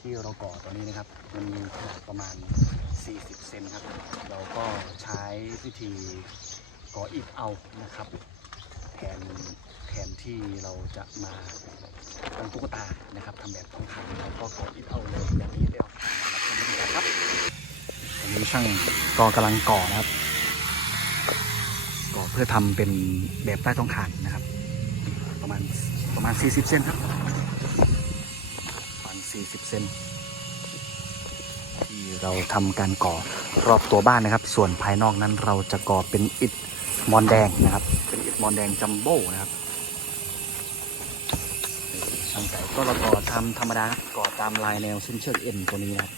ที่เราก่อตอนนี้นะครับ มันมีขนาดประมาณ 40 เซนครับ เราก็ใช้วิธีก่ออิฐเอานะครับ แทนแทนที่เราจะมาทำตุ๊กตานะครับทำแบบทองคำเราก็ก่ออิฐเอาเลยแบบนี้เดียวครับตอนนี้ช่างก็กำลังก่อนะครับ ก่อเพื่อทำเป็นแบบใต้ท้องคานนะครับ ประมาณประมาณ 40 เซนครับ 40เซนที่เราทำการก่อรอบตัวบ้านนะครับ ส่วนภายนอกนั้นเราจะก่อเป็นอิฐมอนแดงนะครับ เป็นอิฐมอนแดงจัมโบ้นะครับช่างไก่ก็เราก่อทำธรรมดาก่อตามลายแนวเส้นเชือกเอ็นตัวนี้นะครับ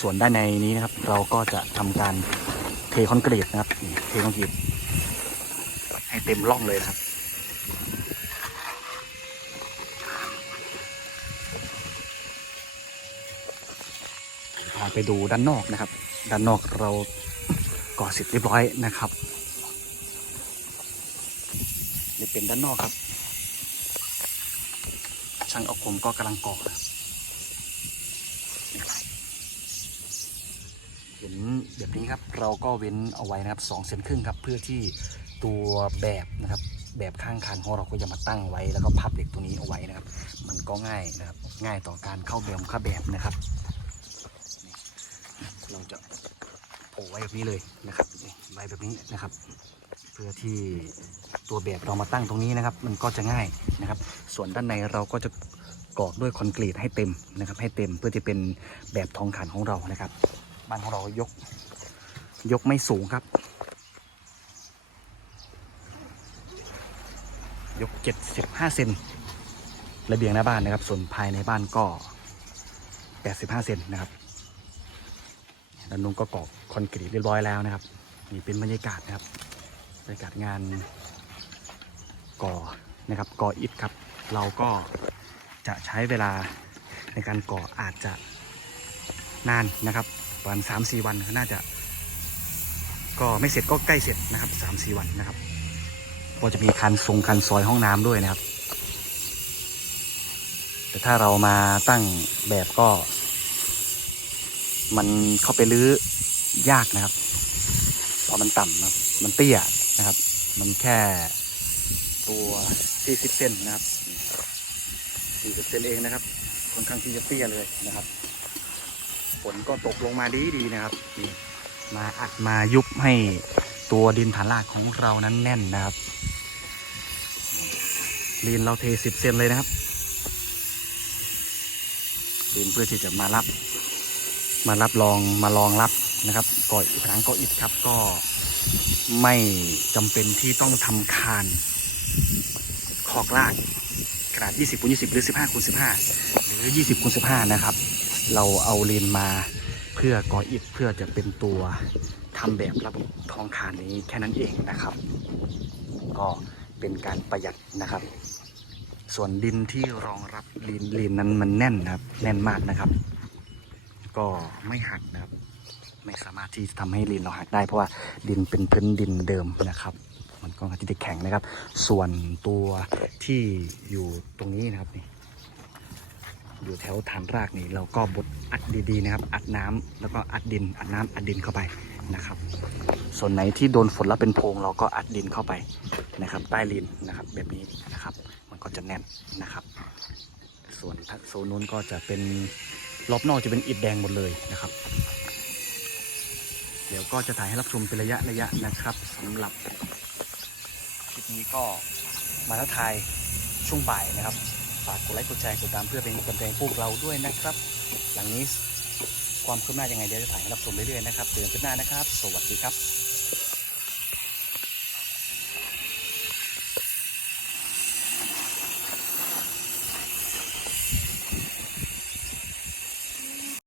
ส่วนด้านในนี้นะครับ เราก็จะทำการเทคอนกรีตนะครับเทคอนกรีตให้เต็มร่องเลยนะครับ ไปดูด้านนอกนะครับ ด้านนอกเราก่อเสร็จเรียบร้อยนะครับนี่เป็นด้านนอกครับ ช่างเอาคมก็กำลังก่อนะเห็นแบบนี้ครับเราก็เว้นเอาไว้นะครับสองเซนครึ่งครับ เพื่อที่ตัวแบบนะครับ แบบข้างคานของเราก็จะมาตั้งไว้แล้วก็พับเหล็กตัวนี้เอาไว้นะครับ มันก็ง่ายนะครับ ง่ายต่อการเข้าแบบเข้าแบบนะครับ เราจะ โผล่ไว้แบบนี้เลยนะครับไว้แบบนี้นะครับ เพื่อที่ตัวแบบเรามาตั้งตรงนี้นะครับ มันก็จะง่ายนะครับ ส่วนด้านในเราก็จะกรอกด้วยคอนกรีตให้เต็มนะครับ ให้เต็มเพื่อจะเป็นแบบทองขันของเรานะครับบ้านของเรายกยกไม่สูงครับ ยก 75 เซนระเบียงหน้าบ้านนะครับ ส่วนภายในบ้านก็ 85 เซนนะครับ ด้านนู้นก็ก่อคอนกรีตเรียบร้อยแล้วนะครับนี่เป็นบรรยากาศนะครับบรรยากาศงานก่อนะครับก่ออิฐครับ เราก็จะใช้เวลาในการก่ออาจจะนานนะครับประมาณสามสี่วันก็น่าจะก็ไม่เสร็จก็ใกล้เสร็จนะครับสามสี่วันนะครับ ก็จะมีคันทรงคันซอยห้องน้ำด้วยนะครับ แต่ถ้าเรามาตั้งแบบก็ มันเข้าไปลื้อยากนะครับเพราะมันต่ำนะครับมันเตี้ยนะครับ มันแค่ตัว40เซนนะครับ40เซนเองนะครับค่อนข้างที่จะเตี้ยเลยนะครับฝนก็ตกลงมาดีดีนะครับมาอัดมายุบให้ตัวดินฐานรากของเรานั้นแน่นนะครับลีนเราเท10เซนเลยนะครับลีนเพื่อที่จะมารับ มารับรองมาลองรับนะครับก่อผนังก่ออิฐครับก็ไม่จำเป็นที่ต้องทำคานขอกลากขนาด 20คูณ20 หรือ 15คูณ15 หรือ 20คูณ15 นะครับ เราเอาเลนมาเพื่อก่ออิฐเพื่อจะเป็นตัวทำแบบระบบทองคานนี้แค่นั้นเองนะครับ ก็เป็นการประหยัดนะครับ ส่วนดินที่รองรับลีนลีนนั้นมันแน่นนะครับ แน่นมากนะครับ ก็ไม่หักนะครับ ไม่สามารถที่จะทำให้ดินเราหักได้เพราะว่าดินเป็นพื้นดินเดิมนะครับ มันก็จะแข็งนะครับ ส่วนตัวที่อยู่ตรงนี้นะครับนี่อยู่แถวฐานรากนี่เราก็บดอัดดีๆนะครับ อัดน้ำแล้วก็อัดดิน อัดน้ำอัดดินเข้าไปนะครับ ส่วนไหนที่โดนฝนแล้วเป็นโพรงเราก็อัดดินเข้าไปนะครับ ใต้ลินนะครับ แบบนี้นะครับ มันก็จะแน่นนะครับ ส่วนโซนนู้นก็จะเป็น รอบนอกจะเป็นอิฐแดงหมดเลยนะครับ เดี๋ยวก็จะถ่ายให้รับชมเป็นระยะระยะนะครับสำหรับคลิปนี้ก็มาทักทายช่วงบ่ายนะครับฝากกดไลค์กดแชร์กดตามเพื่อเป็นกำลังใจพวกเราด้วยนะครับ หลังนี้ความคืบหน้ายังไงเดี๋ยวจะถ่ายให้รับชมเรื่อยๆนะครับเจอนขึ้นหน้านะครับ สวัสดีครับ